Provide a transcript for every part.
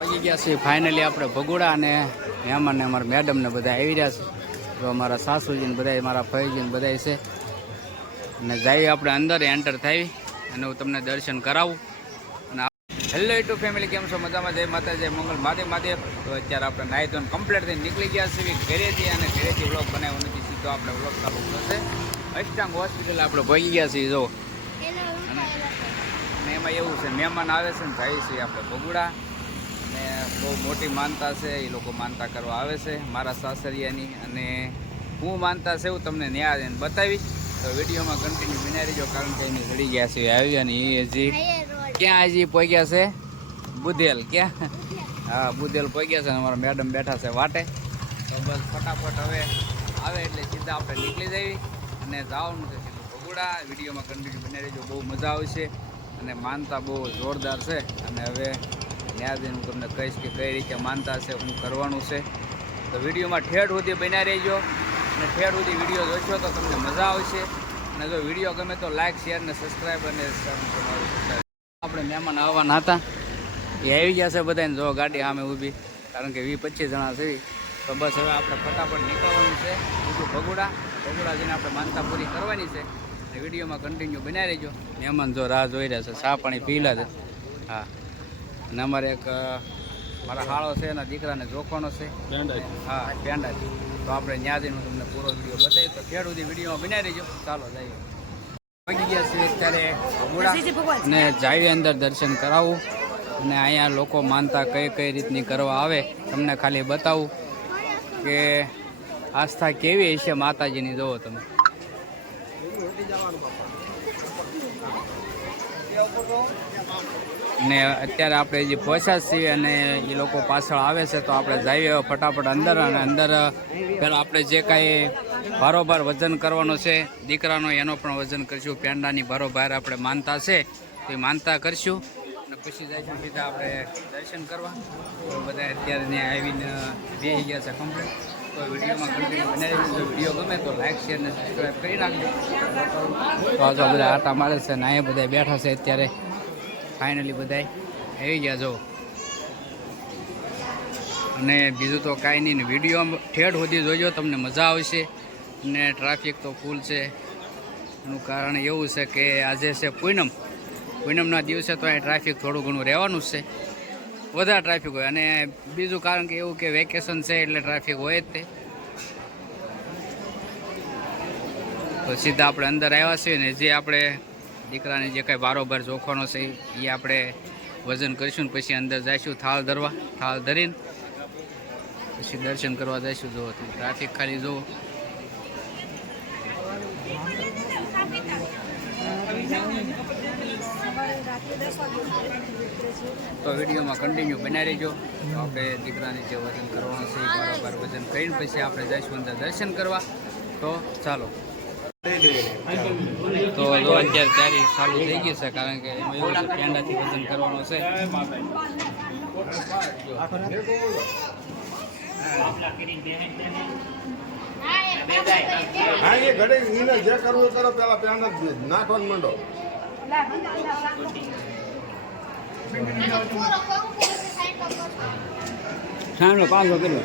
પહોંચી ગયા છીએ ફાઇનલી આપણે ભગોડા અને મહેમાન ને અમારા મેડમ ને બધા આવી રહ્યા છે. તો અમારા સાસુજી ને બધા મારા ફઈજી ને બધા છે અને જઈએ આપણે અંદર એન્ટર થઈ અને હું તમને દર્શન કરાવું. અને હેલો યુટ્યુબ ફેમિલી, કેમ છો? મજામાં? જય માતા, જય મંગલ, મહાદેવ મહાદેવ. તો અત્યારે આપણે નાહી ધોઈને કમ્પ્લીટ થઈને નીકળી ગયા છીએ ઘરેથી અને ઘરેથી વ્લોગ બનાવ્યો નથી, સીધો આપણે વ્લોગ ચાલુ થશે. અષ્ટાંગ હોસ્પિટલ આપણે પહોંચી ગયા છીએ. જો અને એમાં એવું છે, મહેમાન આવે છે ને જાય છે આપણે ભગોડા ને બહુ મોટી માનતા છે, એ લોકો માનતા કરવા આવે છે મારા સાસરિયાની. અને હું માનતા છે એવું તમને ન્યાય એને બતાવીશ. તો વિડીયોમાં કન્ટિન્યુ બનાવી રહેજો, કારણ કે એને ઘડી ગયા છે આવી અને એ હજી ક્યાં હજી પહોંચ્યા છે બુધેલ. ક્યાં? હા, બુધેલ પહોંચ્યા છે. અમારા મેડમ બેઠા છે વાટે. તો બસ ફટાફટ હવે આવે એટલે સીધા આપણે નીકળી જઈએ અને જવાનું છે સીધું ભગોડા. વિડીયોમાં કન્ટિન્યુ બનાવી રહેજો, બહુ મજા આવશે અને માનતા બહુ જોરદાર છે. અને હવે ત્યાં જઈને હું તમને કહીશ કે કઈ રીતે માનતા છે, હું કરવાનું છે. તો વિડીયોમાં ઠેઠ સુધી બનાવી રહેજો અને ઠેઠ સુધી વિડીયો જોશો તો તમને મજા આવશે. અને જો વિડીયો ગમે તો લાઇક, શેર ને સબસ્ક્રાઈબ અને આપણે મહેમાન આવવાના હતા એ આવી ગયા છે બધાને. જો ગાડી સામે ઊભી, કારણ કે 20-25 જણા છે. તો બસ હવે આપણે ફટાફટ નીકળવાનું છે બીજું ભગોડા જઈને આપણે માનતા પૂરી કરવાની છે. અને વિડીયોમાં કન્ટિન્યુ બનાવી રહેજો. મહેમાન જો રાહ જોઈ રહ્યા છે, ચા પાણી પીલા છે. હા, અને અમારે એક મારા હાળો છે, એના દીકરાને જોખવાનો છે. હા, પેંડા. તો આપણે ત્યાં જઈને હું તમને પૂરો વિડીયો બતાવી. તો ખેડ સુધી વિડીયોમાં બનાવી રહેજો. ચાલો જઈએ. પહોંચી ગયા છીએ અત્યારે ભગોડા અને જાવી અંદર દર્શન કરાવું. અને અહીંયા લોકો માનતા કઈ કઈ રીતની કરવા આવે તમને ખાલી બતાવું કે આસ્થા કેવી હશે માતાજીની. જોવો તમે. ને અત્યારે આપણે જે પહોંચ્યા છીએ અને એ લોકો પાછળ આવે છે. તો આપણે જઈએ ફટાફટ અંદર. અને અંદર પહેલાં આપણે જે કાંઈ બારોબાર વજન કરવાનો છે દીકરાનો, એનો પણ વજન કરીશું. પેંડાની બારોબાર આપણે માનતા છે તો એ માનતા કરીશું. અને પછી જઈશું સીધા આપણે દર્શન કરવા. તો બધા અત્યારે ત્યાં આવીને બેસી ગયા છે કમ્પ્લીટ. તો વિડીયોમાં કન્ટિન્યુ બનાવી. જો વિડીયો ગમે તો લાઇક, શેર ને સબસ્ક્રાઈબ કરી નાખજો. તો આ બધા આટા મારે છે ને અહીંયા બધા બેઠા છે અત્યારે. ફાઇનલી બધા આવી ગયા જો. અને બીજું તો કાંઈ નહીં, ને વિડીયો ઠેઠ સુધી જોજો, તમને મજા આવશે. ને ટ્રાફિક તો ફૂલ છે. એનું કારણ એવું છે કે આજે છે પૂનમના દિવસે તો અહીં ટ્રાફિક થોડું ઘણું રહેવાનું જ છે, વધારે ટ્રાફિક હોય. અને બીજું કારણ કે એવું કે વેકેશન છે એટલે ટ્રાફિક હોય જ તે. તો સીધા આપણે અંદર આવ્યા છીએ ને જે આપણે દીકરાને જે કાંઈ બારોબાર જોખવાનો છે એ આપણે વજન કરીશું ને પછી અંદર જઈશું થાળ ધરવા. થાળ ધરીને પછી દર્શન કરવા જઈશું. જુઓ ટ્રાફિક ખાલી જુઓ. તો વિડીયોમાં કન્ટિન્યુ બનાવી રહેજો. તો આપણે દીકરાને જે વજન કરવાનું છે એ બરાબર વજન કરીને પછી આપણે જઈશું અંદર દર્શન કરવા. તો ચાલો. તો જો અત્યારે તૈયારી ચાલુ થઈ ગઈ છે, કારણ કે એમાં એવું છે પેંડાથી વજન કરવાનું છે. હા, એ ઘડે જે કરવું એ કરો, પેલા પેંડા નાખવાનું માંડો. સાંભળો 500 કિલો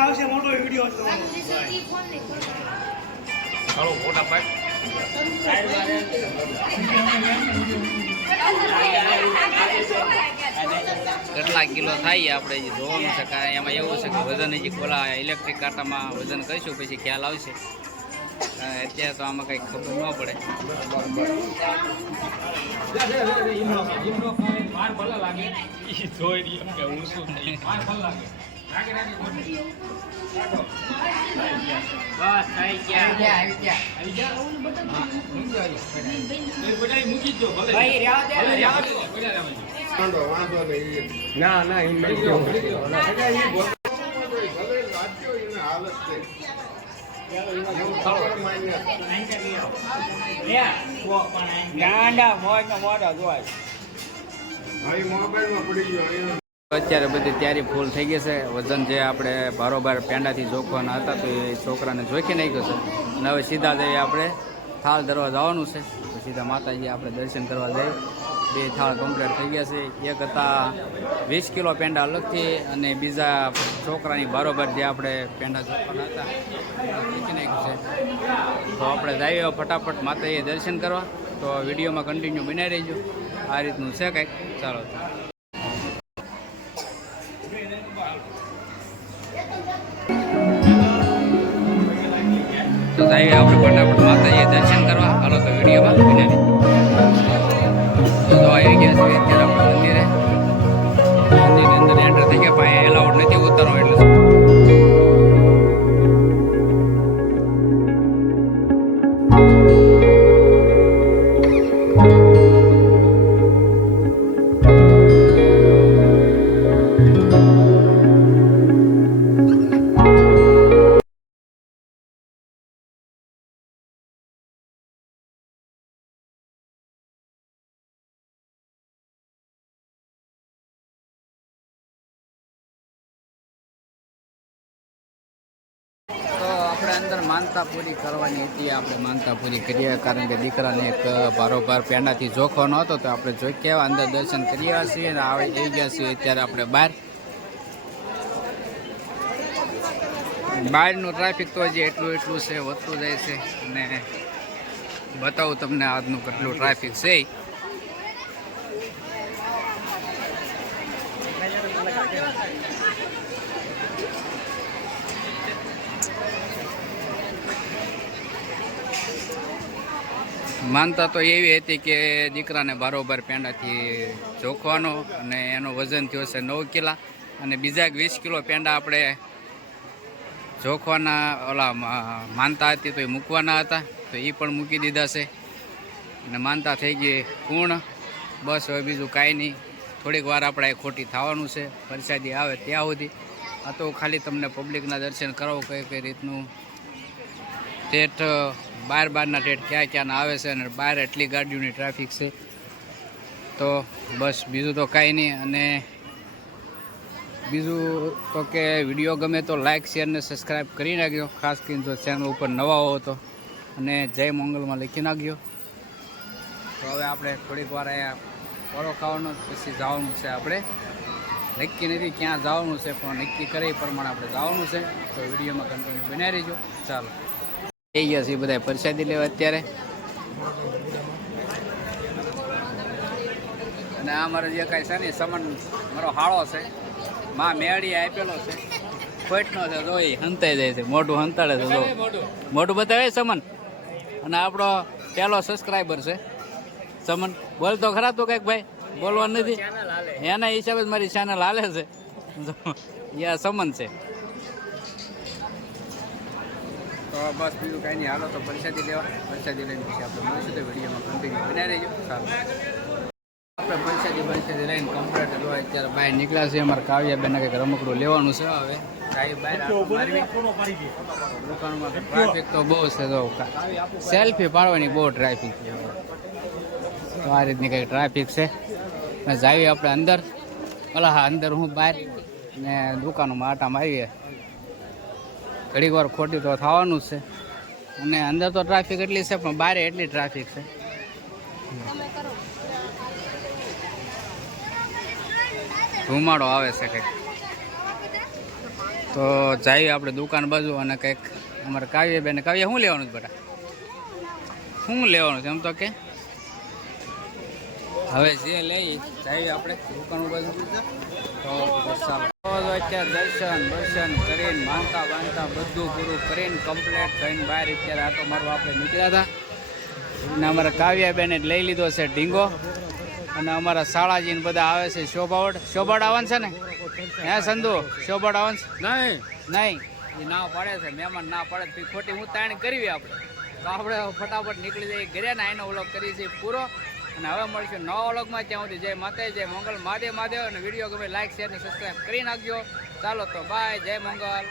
આવશે મોટો વિડીયો. ફોટા પાડ. કેટલા કિલો થાય આપણે જોવાનું છે. કારણ એમાં એવું છે કે વજન હજી ખોલા ઇલેક્ટ્રિક કાંટામાં વજન કરીશું પછી ખ્યાલ આવશે. અત્યારે તો આમાં કંઈ ખબર ન પડે. વાંધો નહીં. ના ના એમ ભલે રાજ્યો એને હાલત છે. એવું ખબર માન્ય. ભાઈ મોબાઈલમાં પડી ગયો એનો અત્યારે બધી તૈયારી ફૂલ થઈ ગઈ છે. વજન જે આપણે બારોબાર પેંડાથી જોખવાના હતા તો એ છોકરાને જોખી નાખ્યો છે. અને હવે સીધા જઈએ આપણે થાળ ધરવા જવાનું છે. તો સીધા માતાજી આપણે દર્શન કરવા જઈએ. 2 થાળ કમ્પ્લીટ થઈ ગયા છે. એક હતા 20 કિલો પેંડા અલગથી અને બીજા છોકરાની બારોબાર જે આપણે પેંડા જોખવાના હતા જોખી નાખ્યું છે. તો આપણે જઈએ ફટાફટ માતાજીએ દર્શન કરવા. તો વિડીયોમાં કન્ટિન્યુ બનાવી રહેજો. આ રીતનું છે કંઈક. ચાલો તો જઈએ આપણે ફટાફટ માતાજીએ દર્શન કરવા. હાલો તો વિડીયોમાં બનાવી. તો આવી ગયા છે અત્યારે આપણે મંદિરની અંદર એન્ટર થઈ ગયા. પણ એલાઉડ નથી ઉતરવા એટલે આપણે અંદર માનતા પૂરી કરવાની હતી. આપણે માનતા પૂરી કરીએ કારણ કે દીકરાને એક બારોબાર પેંડાથી જોખવાનો હતો તો આપણે જોઈ અંદર દર્શન કર્યા છીએ અને આવી જઈ ગયા છીએ અત્યારે આપણે બહારનું ટ્રાફિક તો હજી એટલું છે વધતું જાય છે. અને બતાવું તમને આજનું કેટલું ટ્રાફિક છે. માનતા તો એવી હતી કે દીકરાને બારોબાર પેંડાથી જોખવાનો અને એનો વજન થયો છે 9 કિલા અને બીજા 20 કિલો પેંડા આપણે જોખવાના ઓલા માનતા હતી તો એ મૂકવાના હતા તો એ પણ મૂકી દીધા છે અને માનતા થઈ ગઈ પૂર્ણ. બસ હવે બીજું કાંઈ નહીં. થોડીક વાર આપણે ખોટી થવાનું છે. પ્રસાદી આવે ત્યાં સુધી. આ તો ખાલી તમને પબ્લિકના દર્શન કરાવો કઈ રીતનું ઠેઠ બહારના ઠેઠ ક્યાંના આવે છે અને બહાર એટલી ગાડીઓની ટ્રાફિક છે. તો બસ બીજું તો કાંઈ નહીં. અને બીજું તો કે વિડીયો ગમે તો લાઇક શેર ને સબસ્ક્રાઈબ કરી નાખજો. ખાસ કરીને જો ચેનલ ઉપર નવા હો તો અને જય મંગલમાં લખી નાખજો. તો હવે આપણે થોડીક વાર અહીંયા ફળો ખાવાનો પછી જવાનું છે. આપણે નક્કી નથી ક્યાં જવાનું છે પણ નક્કી કરી પ્રમાણે આપણે જવાનું છે. તો વિડીયોમાં કન્ટિન્યુ બનાવી રહીજો. ચાલો થઈ ગયા છે બધા પ્રસાદી લેવા અત્યારે. અને આ મારો જે કાંઈ છે ને સામાન મારો હાળો છે. માં મેળી આપેલો છે ખોટનો છે. જો એ હંતાઈ જાય છે. મોઢું હંતાડે છે. જો મોઢું બતાવે સમન. અને આપણો પહેલો સબસ્ક્રાઈબર છે સમન. બોલતો ખરા તું કંઈક ભાઈ? બોલવાનું નથી. એના હિસાબે જ મારી ચેનલ હાલે છે. યા સમન છે. તો બસ બીજું કાંઈ નહીં. હાલો તો પ્રસાદી લેવા. પ્રસાદી લઈને પછી આપણે મળીશું તો વિડીયોમાં કન્ટિન્યુ બનાવી રહેજો. ચાલો આપણે પ્રસાદી લઈને કમ્પ્લીટ જો અત્યારે બહાર નીકળ્યા છે. અમારે કાવ્યાબેન કંઈક રમકડું લેવાનું છે. હવે કાંઈ બહાર દુકાનમાં ટ્રાફિક તો બહુ છે. તો સેલ્ફી પાડવાની બહુ ટ્રાફિક છે. તો આ રીતની કંઈક ટ્રાફિક છે. જાવી આપણે અંદર. ઓલા હા અંદર હું બહાર ને દુકાનોમાં આટા મારીએ. ઘડીક વાર ખોટી તો થવાનું જ છે. અને અંદર તો ટ્રાફિક એટલી છે પણ બહાર એટલી ટ્રાફિક છે. ધુમાડો આવે છે કંઈક. તો જઈએ આપણે દુકાન બાજુ અને કંઈક અમારે કાવ્ય બેન. કાવ્ય શું લેવાનું છે બેટા? શું લેવાનું છે એમ તો કે હવે જે લઈ જઈએ આપણે દુકાન બાજુ. તો અત્યારે દર્શન કરીને માનતા બાંધતા બધું પૂરું કરીને કમ્પ્લીટ થઈને બહાર અત્યારે આટો મારવા આપણે નીકળ્યા હતા. અને અમારા કાવ્યાબેને લઈ લીધો છે ઢીંગો. અને અમારા શાળાજીને બધા આવે છે શોભાવડ આવવાનું છે ને હે સંધુ શોભા અંશ નહીં નહીં એ ના પાડે છે મહેમાન ના પાડે તો ખોટી હું તાણ કરવી આપણે તો આપણે ફટાફટ નીકળી જઈએ ઘરે ને આનો વ્લોગ કરીએ છીએ પૂરો અને હવે મળશું નવા વ્લોગમાં ત્યાં સુધી જય માતા જય મંગલ મહાદેવ મહાદેવ અને વિડીયો ગમે લાઈક શેર અને સબસ્ક્રાઈબ કરી નાખજો ચાલો તો બાય જય મંગલ